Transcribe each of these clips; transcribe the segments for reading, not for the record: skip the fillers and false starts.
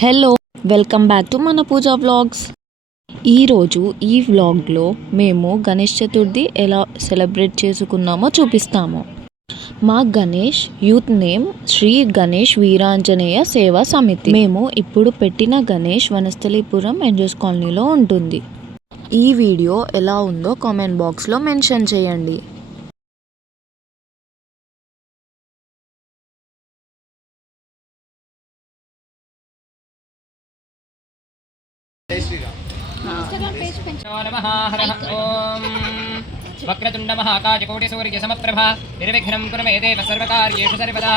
Hello, welcome back to మన పూజా vlogs. ఈరోజు ఈ వ్లాగ్లో మేము గణేష్ చతుర్థి ఎలా సెలబ్రేట్ చేసుకున్నామో చూపిస్తాము. మా గణేష్ యూత్ నేమ్ శ్రీ గణేష్ వీరాంజనేయ సేవా సమితి. మేము ఇప్పుడు పెట్టిన గణేష్ వనస్థలీపురం ఎంజోస్ కాలనీలో ఉంటుంది. ఈ వీడియో ఎలా ఉందో కామెంట్ బాక్స్లో మెన్షన్ చేయండి. वक्रतुंड महाकाशकोटि सूर्य समप्रभा निर्विघ्नं कुरु मे देव सर्वकार्येषु सर्वदा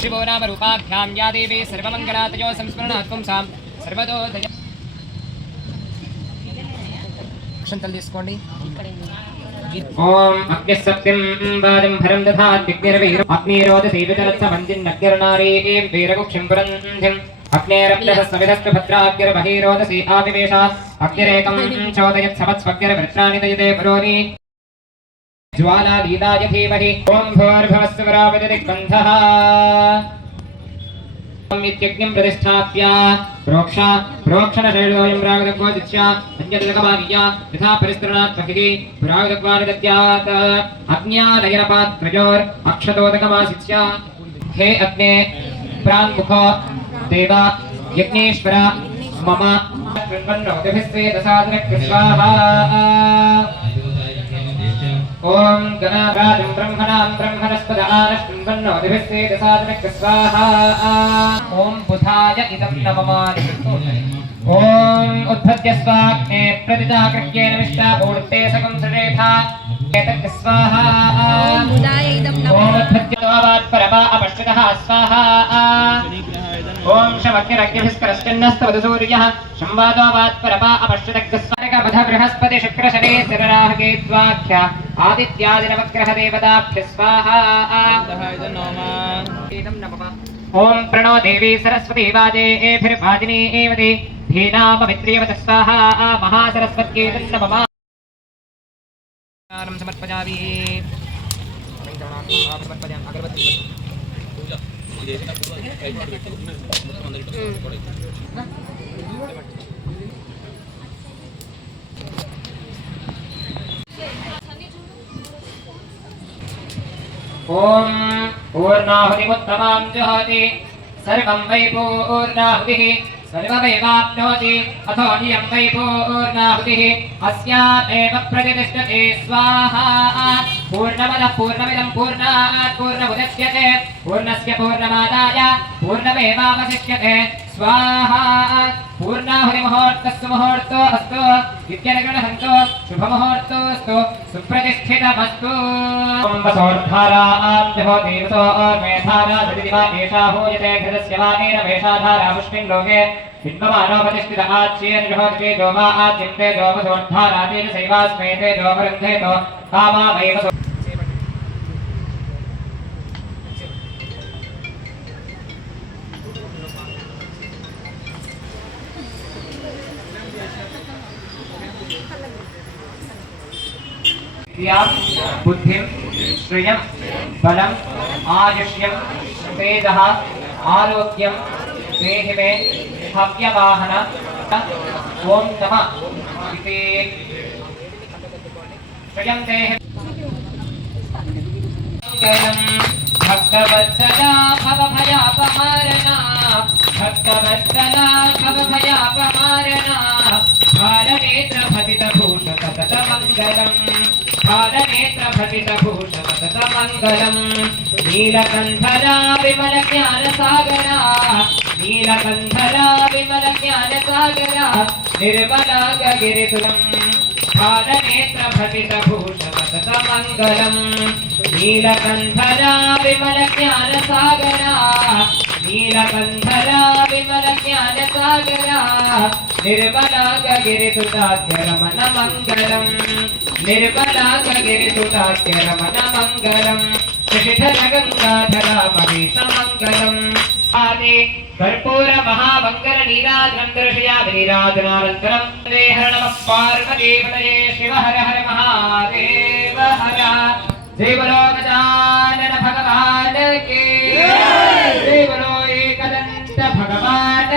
शिवो नाम रूपाभ्यां या देवी सर्वमङ्गलातयो संस्मरणात् पुंसां सर्वतो दय क्षंतल తీసుకోండి. ఓం అగ్నిః సత్యం వాజం భరం దధాత్ విఘ్నిర్వీర అగ్నిరోధసి వితరత్సమంజిన్నగ్నిర్నారీం వీరగుక్షం పురంధిం अग्नेरप्यसविधस्तु भद्राग्निर्बहिरोदसी आविवेश अग्निरेकं चोदयत् सवत्स्वग्निर्वृत्राणि दयते पुरोनि ज्वालालीलाय धीमहि ॐ भूर्भुवस्सुवरावदिग्बन्धः इत्यग्निं प्रतिष्ठाप्य प्रोक्षणशैलोऽयं रागदग्गोदित्य अन्यदलकमानीय यथा परिस्तृणात्महिः पुरागदग्वानिदद्यात् अग्न्यालयनपात्रयोर् अक्षतोदकमासित्य हे अग्ने प्रान्मुखो देवा यज्ञेश्वर मम स्वाहा ओम गणाराजं ब्रह्मणां ब्रह्मणस्पद आनश्वन्नोदिभिस्वेदसादनक स्वाहा ओम बुधाय इदं नमः ओम उद्धत्य स्वाग्ने प्रतिदाकृत्येन विष्टा मूर्ते सकं सरेथा एतत् स्वाहा ओम बुधाय इदं नमः ओम उद्धत्य वात्परपा अपश्चितः स्वाहा ओम शमग्निरग्निभिस्करश्चिन्नस्तवदसूर्यः संवादो वात्परपा अपश्चितग्स्वारकबध बृहस्पति शुक्र शनि स्थिरराहके द्वाख्य आदित्यादिनवग्रह देवताभ्य स्वाहा ओम प्रणो देवी सरस्वती वाजेभिर्वाजिनी एवति धीनाममित्रियवत स्वाहा महासरस्वत्यै नमः समर्पयामि अगरबत्ती ओम पूर्णाहुतिमुत्तमां जुहोति सर्वं वै पूर्णाहुतिः सर्वमेवाप्नोति अथो नियं वै पूर्णाहुतिः अस्यामेव प्रतिष्ठते स्वाहा पूर्णमदः पूर्णमिदं पूर्णात् पूर्णमुदच्यते पूर्णस्य पूर्णमादाय पूर्णमेवावशिष्यते स्वाहा पूर्णाहुतिमुहूर्तस्तु मुहूर्तो अस्तु इत्यनुगृह्णन्तु शुभमुहूर्तोऽस्तु सुप्रतिष्ठितमस्तु वसोर्धारां जहोति वसोर्मेधारा जदिवा एषा हूयते घृतस्य वा नेन वेषाधारा पुष्टिन् लोके विद्ममानो प्रतिष्ठित आच्येन जहोति दोमा आच्यन्ते दोमसोर्धारातेन सैवास्मेते दोमरुन्धेतो कामा वै वसो बुद्धिं श्रियं बलम् आयुष्यं तेजः आरोग्यं देहि मे हव्यवाहन ओम नमः इति श्रियं देहि भक्तवत्सला भवभयापहारणा भक्तवत्सला भवभयापहारणा बालनेत्रभटितभूषण सततमङ्गलम् बालनेत्रभटितभूषणतमङ्गलम् नीलकण्ठला विमलज्ञानसागरा नीलकण्ठला विमलज्ञानसागरा निर्मला गगिरितुलम् बालनेत्रभटितभूषणतमङ्गलम् नीलकण्ठला विमलज्ञानसागरा नीलकण्ठला विमलज्ञानसागरा निर्मला गगिरितुलाख्यरमणमङ्गलम् निर्मला गगिरितुलाख्यरमणमङ्गलम् श्रीधरगङ्गाधरामहेशमङ्गलम् आदि कर्पूर महामङ्गल नीराजनं दर्शयामि नीराजनानन्तरं हर नमः पार्वतीपतये शिव हर हर महादेव हर जय बोलो गजानन भगवान की जय बोलो एकदंत भगवान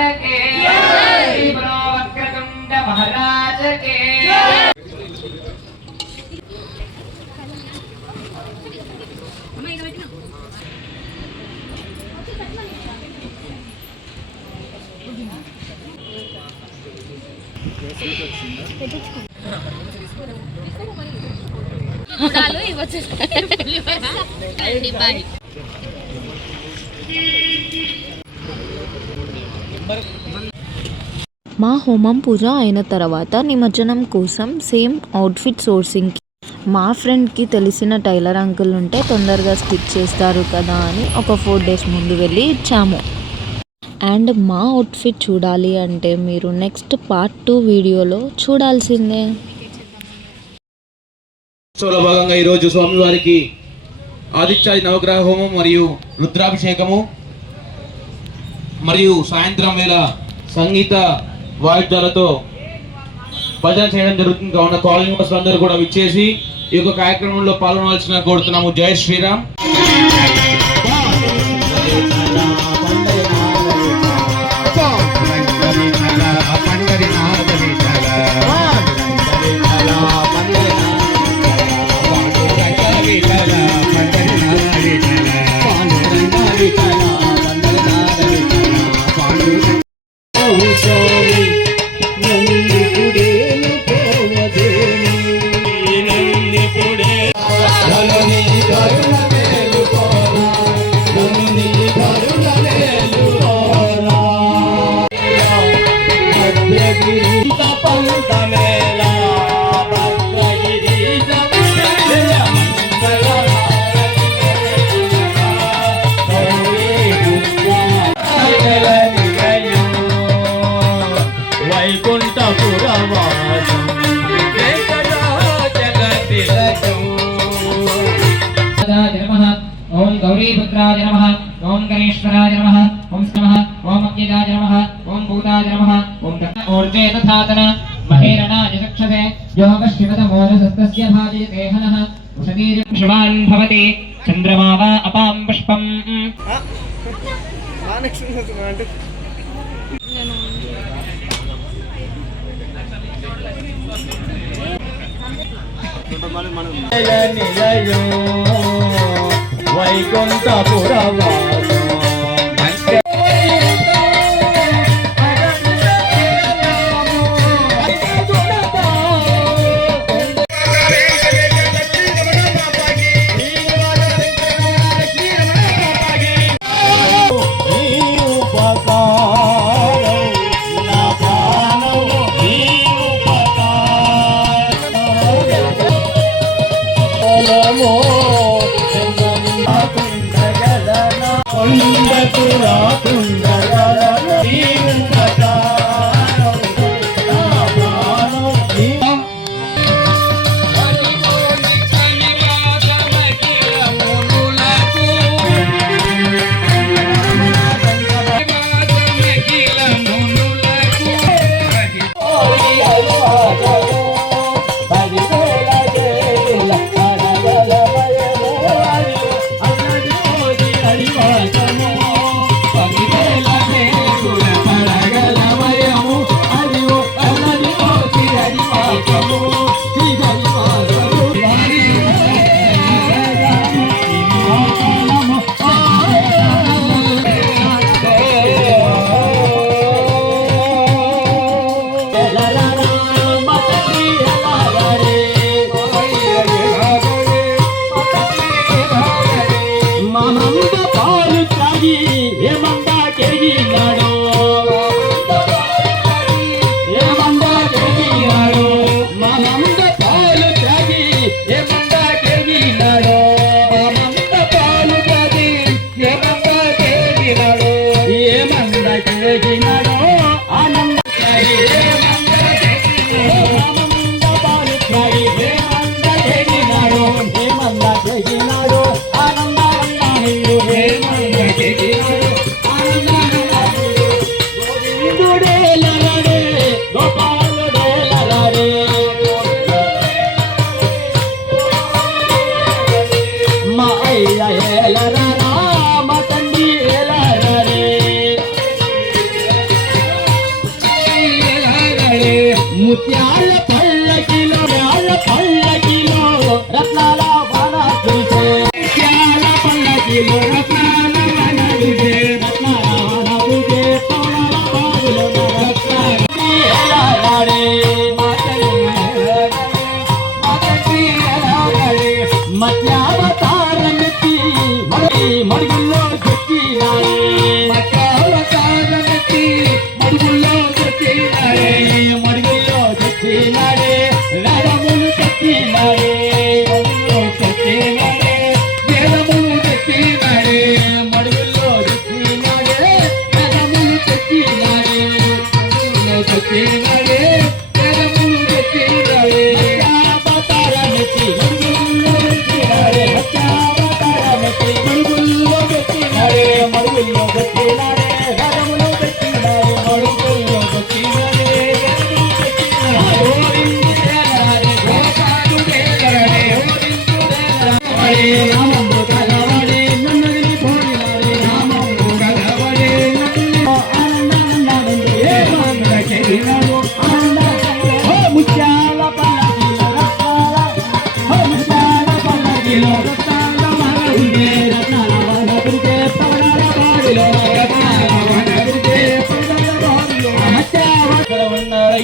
మా హోమం పూజ అయిన తర్వాత నిమజ్జనం కోసం సేమ్ అవుట్ఫిట్ సోర్సింగ్కి మా ఫ్రెండ్కి తెలిసిన టైలర్ అంకుల్ ఉంటే తొందరగా స్టిచ్ చేస్తారు కదా అని ఒక 4 days ముందు వెళ్ళి ఇచ్చాము. అండ్ మా అవుట్ఫిట్ చూడాలి అంటే మీరు నెక్స్ట్ పార్ట్ 2 వీడియోలో చూడాల్సిందే. భాగంగా ఈరోజు స్వామివారికి ఆదిత్యాది నవగ్రహ హోమం మరియు రుద్రాభిషేకము మరియు సాయంత్రం వేళ సంగీత వాయిద్యాలతో భజన చేయడం జరుగుతుంది. కావున కాలనీ వాసులందరూ కూడా విచ్చేసి ఈ యొక్క కార్యక్రమంలో పాల్గొనాల్సిన కోరుతున్నాము. జై శ్రీరామ్. ओम गौरीपुत्राय नमः ओम गणेश्वराय नमः ओम नमः ओम अग्निजाय नमः ओम भूताय नमः ओम ऊर्जे तथातन महेरणाय चक्षसे योगशिवतमोरसस्तस्य भाजयते हनः उषतीर् शिवान् भवति चन्द्रमा वा अपां पुष्पम् వైకుంఠపురవాస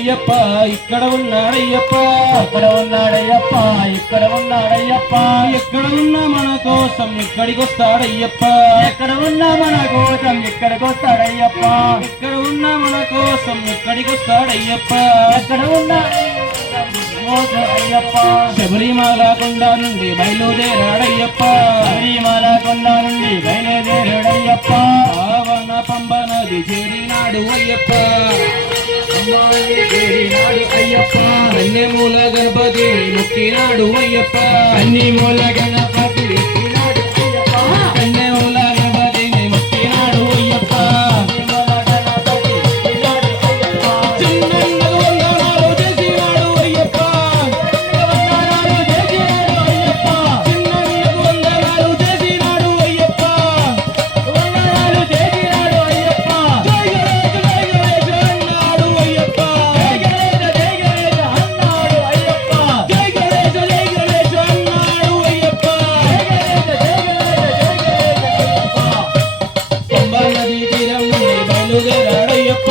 ఉన్నాడయ్యప్ప ఇక్కడ ఉన్నాడయ్యప్ప అక్కడ ఉన్నాడయ్యప్ప ఇక్కడ ఉన్నాడయ్యప్ప ఎక్కడ ఉన్నా మన కోసం ఇక్కడికి వస్తాడయ్యప్ప ఎక్కడ ఉన్నా మన కోసం ఇక్కడికి వస్తాడయ్యప్ప ఎక్కడ ఉన్నా మన కోసం ఇక్కడికి వస్తాడయ్యప్ప ఎక్కడ ఉన్నా అయ్యప్ప శబరిమల కొండ నుండి బయలుదేరాడయ్యప్ప శబరిమల కొండ నుండి బయలుదేరాడయ్యప్ప పావన పంబ నది చేరినాడు అయ్యప్ప చేరినాడు అయ్యప్ప కన్యమూల గణపతి ముక్కినాడు అయ్యప్ప అన్ని మూల గణపతి ఎక్కినాడు అయ్యప్ప కన్యమూల గణపతిని ముక్కినాడు అయ్యప్ప చిన్నన్నకు వందనాలు చేసినాడు అయ్యప్ప చిన్నన్నకు వందనాలు చేసినాడు అయ్యప్ప జై గణేశ అన్నాడు అయ్యప్ప జై గణేశ అన్నాడు అయ్యప్ప పంబా నది తీరం నుండి బయలుదేరాడయ్యప్ప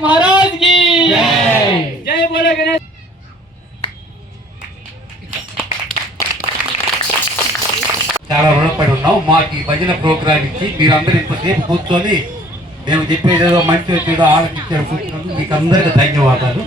महाराज की जय बोले गणेश। చాలా రుణపడి ఉన్నాం. మాకు ఈ భజన ప్రోగ్రామ్ ఇచ్చి మీరందరూ ఇంతసేపు కూర్చొని మేము చెప్పేదేదో మంచి వచ్చేదో ఆలోచించారు కూర్చున్నందుకు మీకు అందరికీ ధన్యవాదాలు.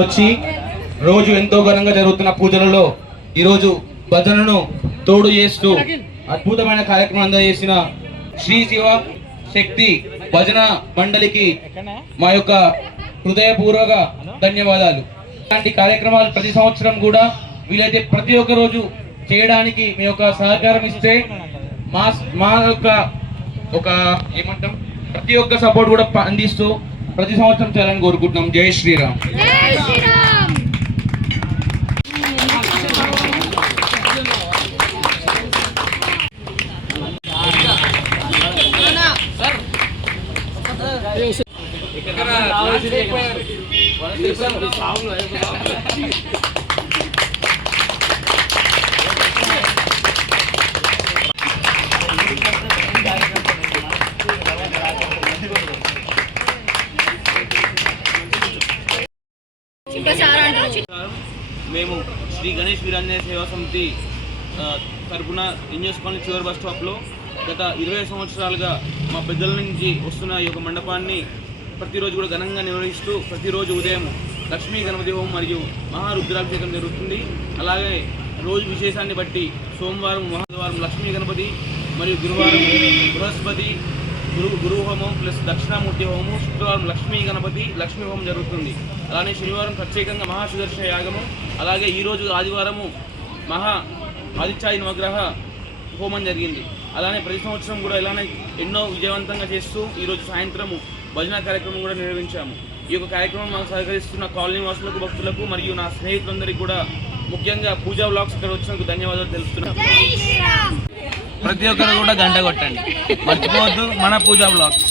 వచ్చి రోజు ఎంతో ఘనంగా జరుగుతున్న పూజలలో ఈరోజు భజనను తోడు చేస్తూ అద్భుతమైన కార్యక్రమం అందజేసిన శ్రీ శివ శక్తి భజన మండలికి మా యొక్క హృదయపూర్వక ధన్యవాదాలు. ఇలాంటి కార్యక్రమాలు ప్రతి సంవత్సరం కూడా వీలైతే ప్రతి ఒక్క రోజు చేయడానికి మీ యొక్క సహకారం ఇస్తే మా యొక్క ఏమంటాం ప్రతి ఒక్క సపోర్ట్ కూడా అందిస్తూ ప్రతి సంవత్సరం చేయాలని కోరుకుంటున్నాం. జై శ్రీరామ్. మేము శ్రీ గణేష్ వీరాంజనేయ సేవా సమితి తరపున ఇంజస్ కాలనీ చివరి బస్ స్టాప్లో గత 20 సంవత్సరాలుగా మా పెద్దల నుంచి వస్తున్న ఈ యొక్క మండపాన్ని ప్రతిరోజు కూడా ఘనంగా నిర్వహిస్తూ ప్రతిరోజు ఉదయం లక్ష్మీ గణపతి హోమం మరియు మహారుద్రాభిషేకం జరుగుతుంది. అలాగే రోజు విశేషాన్ని బట్టి సోమవారం మంగళవారం లక్ష్మీ గణపతి మరియు గురువారం బృహస్పతి గురు హోమం ప్లస్ దక్షిణామూర్తి హోమం, శుక్రవారం లక్ష్మీ గణపతి లక్ష్మీ హోమం జరుగుతుంది. అలానే శనివారం ప్రత్యేకంగా మహాసుదర్శన యాగము, అలాగే ఈరోజు ఆదివారము మహా ఆదిత్యాయ నవగ్రహ హోమం జరిగింది. అలానే ప్రతి సంవత్సరం కూడా ఇలానే ఎన్నో విజయవంతంగా చేస్తూ ఈరోజు సాయంత్రము భజన కార్యక్రమం కూడా నిర్వహించాము. ఈ యొక్క కార్యక్రమం మాకు సహకరిస్తున్న కాలనీ వాసులకు, భక్తులకు మరియు నా స్నేహితులందరికీ కూడా ముఖ్యంగా పూజా వ్లాగ్స్ ఇక్కడ వచ్చినందుకు ధన్యవాదాలు తెలుపుతున్నాను. ప్రతి ఒక్కరు కూడా గంట కొట్టండి, మర్చిపోవద్దు మన పూజా వ్లాగ్స్.